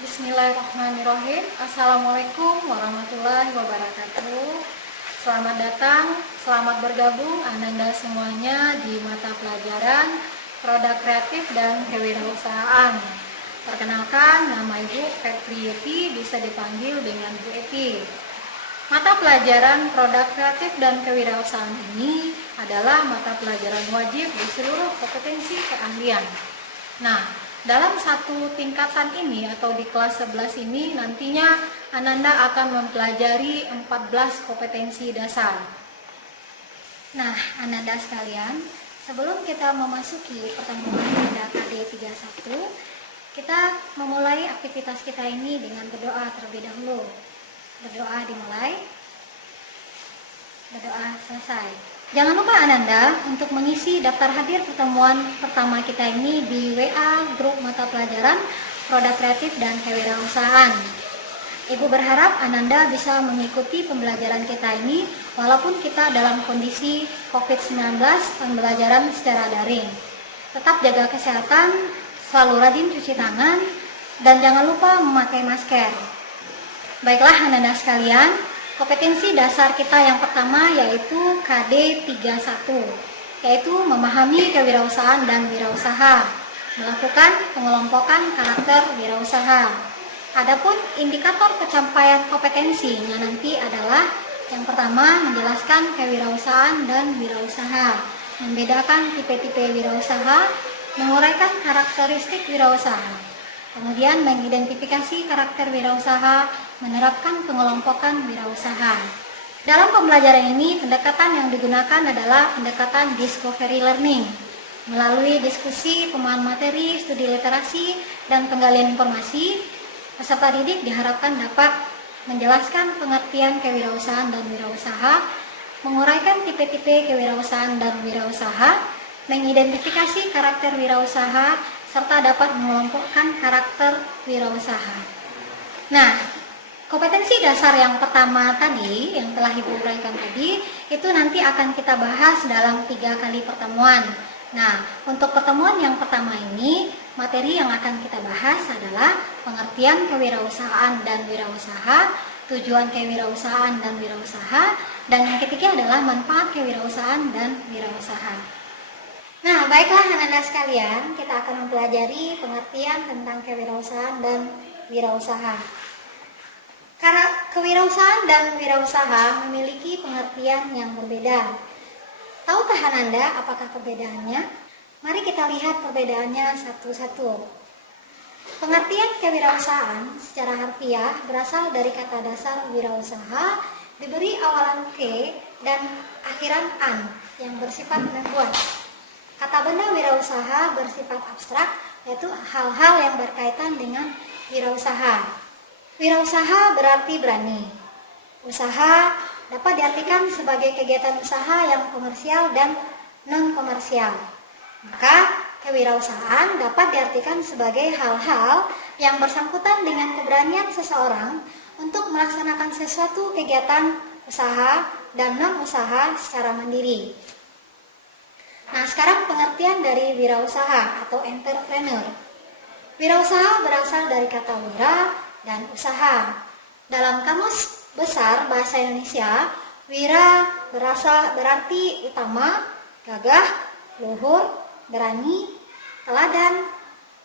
Bismillahirrahmanirrahim. Assalamualaikum warahmatullahi wabarakatuh. Selamat datang, selamat bergabung Ananda semuanya di mata pelajaran Produk Kreatif dan Kewirausahaan. Perkenalkan, nama Ibu Fetri Yeti, bisa dipanggil dengan Bu Eti. Mata pelajaran Produk Kreatif dan Kewirausahaan ini adalah mata pelajaran wajib di seluruh kompetensi keahlian. Nah, dalam satu tingkatan ini atau di kelas 11 ini nantinya Ananda akan mempelajari 14 kompetensi dasar. Nah, Ananda sekalian, sebelum kita memasuki pertemuan pada KD 31, kita memulai aktivitas kita ini dengan berdoa terlebih dahulu. Berdoa dimulai, berdoa selesai. Jangan lupa Ananda untuk mengisi daftar hadir pertemuan pertama kita ini di WA grup mata pelajaran Produk Kreatif dan Kewirausahaan. Ibu berharap Ananda bisa mengikuti pembelajaran kita ini walaupun kita dalam kondisi COVID-19 pembelajaran secara daring. Tetap jaga kesehatan, selalu rajin cuci tangan, dan jangan lupa memakai masker. Baiklah Ananda sekalian, kompetensi dasar kita yang pertama yaitu KD 31, yaitu memahami kewirausahaan dan wirausaha, melakukan pengelompokan karakter wirausaha. Adapun indikator pencapaian kompetensinya nanti adalah yang pertama menjelaskan kewirausahaan dan wirausaha, membedakan tipe-tipe wirausaha, menguraikan karakteristik wirausaha. Kemudian mengidentifikasi karakter wirausaha, menerapkan pengelompokan wirausaha. Dalam pembelajaran ini, pendekatan yang digunakan adalah pendekatan discovery learning. Melalui diskusi, pemahaman materi, studi literasi, dan penggalian informasi, peserta didik diharapkan dapat menjelaskan pengertian kewirausahaan dan wirausaha, menguraikan tipe-tipe kewirausahaan dan wirausaha, mengidentifikasi karakter wirausaha, serta dapat mengelompokkan karakter wirausaha. Nah, kompetensi dasar yang pertama tadi, yang telah Ibu uraikan tadi, itu nanti akan kita bahas dalam 3 kali pertemuan. Nah, untuk pertemuan yang pertama ini, materi yang akan kita bahas adalah pengertian kewirausahaan dan wirausaha, tujuan kewirausahaan dan wirausaha, dan yang ketiga adalah manfaat kewirausahaan dan wirausaha. Nah, baiklah anak-anak sekalian, kita akan mempelajari pengertian tentang kewirausahaan dan wirausaha. Karena kewirausahaan dan wirausaha memiliki pengertian yang berbeda. Tahukah Anda apakah perbedaannya? Mari kita lihat perbedaannya satu-satu. Pengertian kewirausahaan secara harfiah berasal dari kata dasar wirausaha diberi awalan ke dan akhiran an yang bersifat membuat. Kata benda wirausaha bersifat abstrak, yaitu hal-hal yang berkaitan dengan wirausaha. Wirausaha berarti berani. Usaha dapat diartikan sebagai kegiatan usaha yang komersial dan non-komersial. Maka kewirausahaan dapat diartikan sebagai hal-hal yang bersangkutan dengan keberanian seseorang untuk melaksanakan sesuatu kegiatan usaha dan non-usaha secara mandiri. Nah, sekarang pengertian dari wirausaha atau entrepreneur. Wirausaha berasal dari kata wira dan usaha. Dalam kamus besar bahasa Indonesia, wira berarti utama, gagah, luhur, berani, teladan,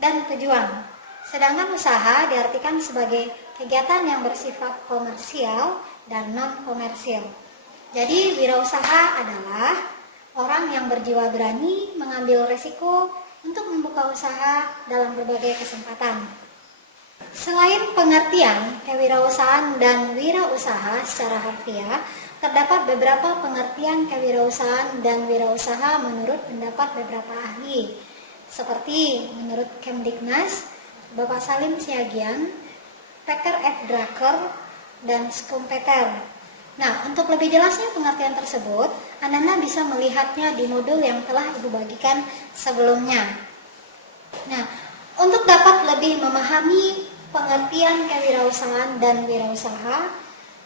dan pejuang. Sedangkan usaha diartikan sebagai kegiatan yang bersifat komersial dan non-komersial. Jadi wirausaha adalah orang yang berjiwa berani mengambil resiko untuk membuka usaha dalam berbagai kesempatan. Selain pengertian kewirausahaan dan wirausaha secara harfiah, terdapat beberapa pengertian kewirausahaan dan wirausaha menurut pendapat beberapa ahli, seperti menurut Kemdiknas, Bapak Salim Siagian, Peter F. Drucker, dan Schumpeter. Nah, untuk lebih jelasnya pengertian tersebut, Anda bisa melihatnya di modul yang telah Ibu bagikan sebelumnya. Nah, untuk dapat lebih memahami pengertian kewirausahaan dan wirausaha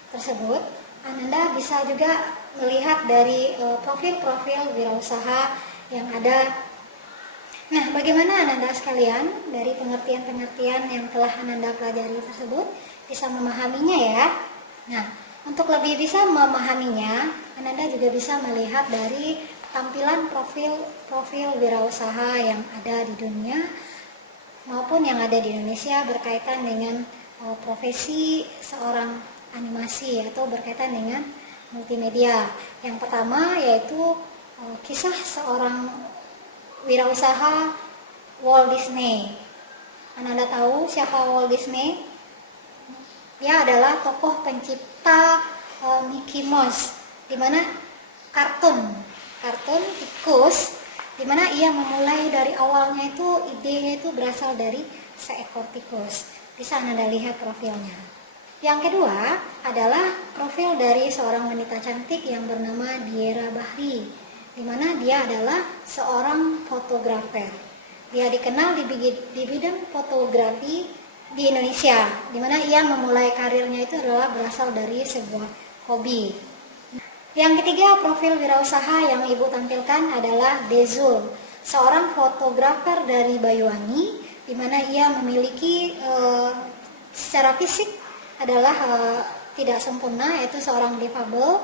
tersebut, Anda bisa juga melihat dari profil-profil wirausaha yang ada Nah, bagaimana Ananda sekalian dari pengertian-pengertian yang telah Ananda pelajari tersebut bisa memahaminya ya? Nah, untuk lebih bisa memahaminya, Ananda juga bisa melihat dari tampilan profil wirausaha yang ada di dunia maupun yang ada di Indonesia berkaitan dengan profesi seorang animasi atau berkaitan dengan multimedia. Yang pertama yaitu kisah seorang wirausaha Walt Disney. Anda tahu siapa Walt Disney? Dia adalah tokoh pencipta Mickey Mouse, di mana kartun tikus, di mana ia memulai dari awalnya itu idenya itu berasal dari seekor tikus. Bisa Anda lihat profilnya. Yang kedua adalah profil dari seorang wanita cantik yang bernama Diera Bahri, di mana dia adalah seorang fotografer. Dia dikenal di bidang fotografi di Indonesia, di mana ia memulai karirnya itu adalah berasal dari sebuah hobi. Yang ketiga, profil wirausaha yang Ibu tampilkan adalah Dezul, seorang fotografer dari Banyuwangi, di mana ia memiliki secara fisik adalah tidak sempurna, yaitu seorang difabel,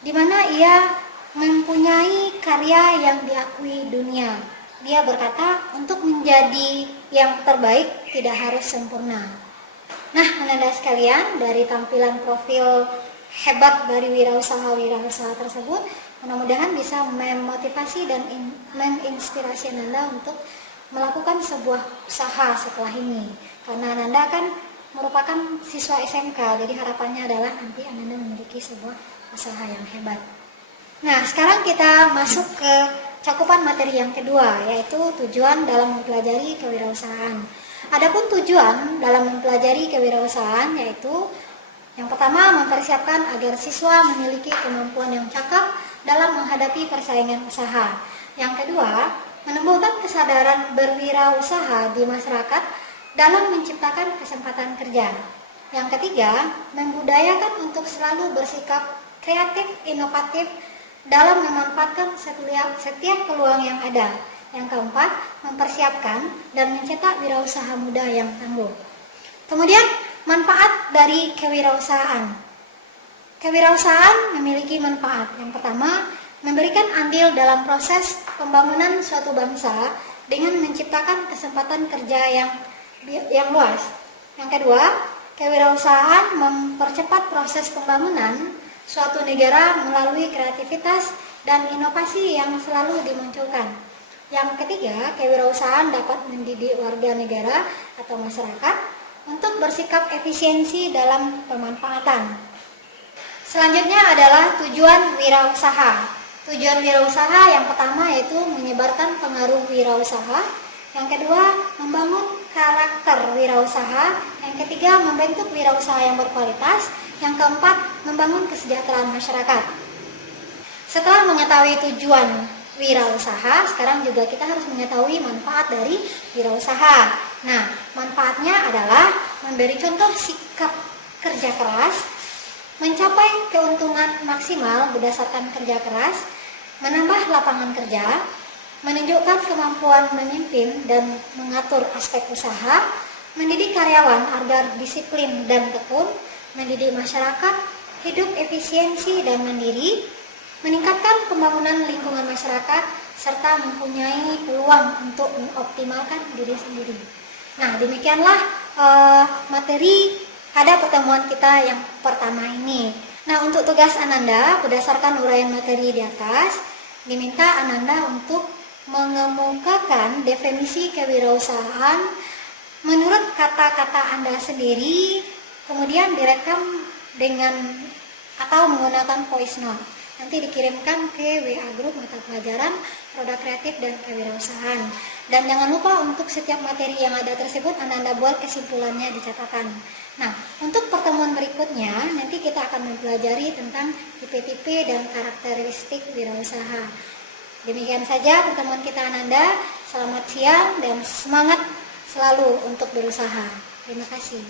di mana ia mempunyai karya yang diakui dunia. Dia berkata, untuk menjadi yang terbaik tidak harus sempurna. Nah, Ananda sekalian, dari tampilan profil hebat dari wirausaha tersebut, mudah-mudahan bisa memotivasi dan menginspirasi Ananda untuk melakukan sebuah usaha setelah ini. Karena Ananda kan merupakan siswa SMK, jadi harapannya adalah nanti Ananda memiliki sebuah usaha yang hebat. Nah, sekarang kita masuk ke cakupan materi yang kedua, yaitu tujuan dalam mempelajari kewirausahaan. Adapun tujuan dalam mempelajari kewirausahaan yaitu yang pertama, mempersiapkan agar siswa memiliki kemampuan yang cakap dalam menghadapi persaingan usaha. Yang kedua, menumbuhkan kesadaran berwirausaha di masyarakat dalam menciptakan kesempatan kerja. Yang ketiga, membudayakan untuk selalu bersikap kreatif, inovatif dalam memanfaatkan setiap peluang yang ada. Yang keempat, mempersiapkan dan mencetak wirausaha muda yang tangguh. Kemudian, manfaat dari kewirausahaan. Kewirausahaan memiliki manfaat. Yang pertama, memberikan andil dalam proses pembangunan suatu bangsa dengan menciptakan kesempatan kerja yang luas. Yang kedua, kewirausahaan mempercepat proses pembangunan suatu negara melalui kreativitas dan inovasi yang selalu dimunculkan. Yang ketiga, kewirausahaan dapat mendidik warga negara atau masyarakat untuk bersikap efisiensi dalam pemanfaatan. Selanjutnya adalah tujuan wirausaha. Tujuan wirausaha yang pertama yaitu menyebarkan pengaruh wirausaha. Yang kedua, membangun karakter wirausaha. Yang ketiga, membentuk wirausaha yang berkualitas. Yang keempat, membangun kesejahteraan masyarakat. Setelah mengetahui tujuan wirausaha, sekarang juga kita harus mengetahui manfaat dari wirausaha. Nah, manfaatnya adalah memberi contoh sikap kerja keras, mencapai keuntungan maksimal berdasarkan kerja keras, menambah lapangan kerja, menunjukkan kemampuan memimpin dan mengatur aspek usaha, mendidik karyawan agar disiplin dan tekun, mendidik masyarakat hidup efisiensi dan mandiri, meningkatkan pembangunan lingkungan masyarakat, serta mempunyai peluang untuk mengoptimalkan diri sendiri. Nah, demikianlah materi pada pertemuan kita yang pertama ini. Nah, untuk tugas Ananda, berdasarkan uraian materi di atas, diminta Ananda untuk mengemukakan definisi kewirausahaan menurut kata-kata Anda sendiri, kemudian direkam dengan atau menggunakan voice note. Nanti dikirimkan ke WA Group mata pelajaran Produk Kreatif dan Kewirausahaan. Dan jangan lupa untuk setiap materi yang ada tersebut Anda buat kesimpulannya di catatan. Nah, untuk pertemuan berikutnya nanti kita akan mempelajari tentang tipe-tipe dan karakteristik wirausaha. Demikian saja pertemuan kita Ananda. Selamat siang dan semangat selalu untuk berusaha. Terima kasih.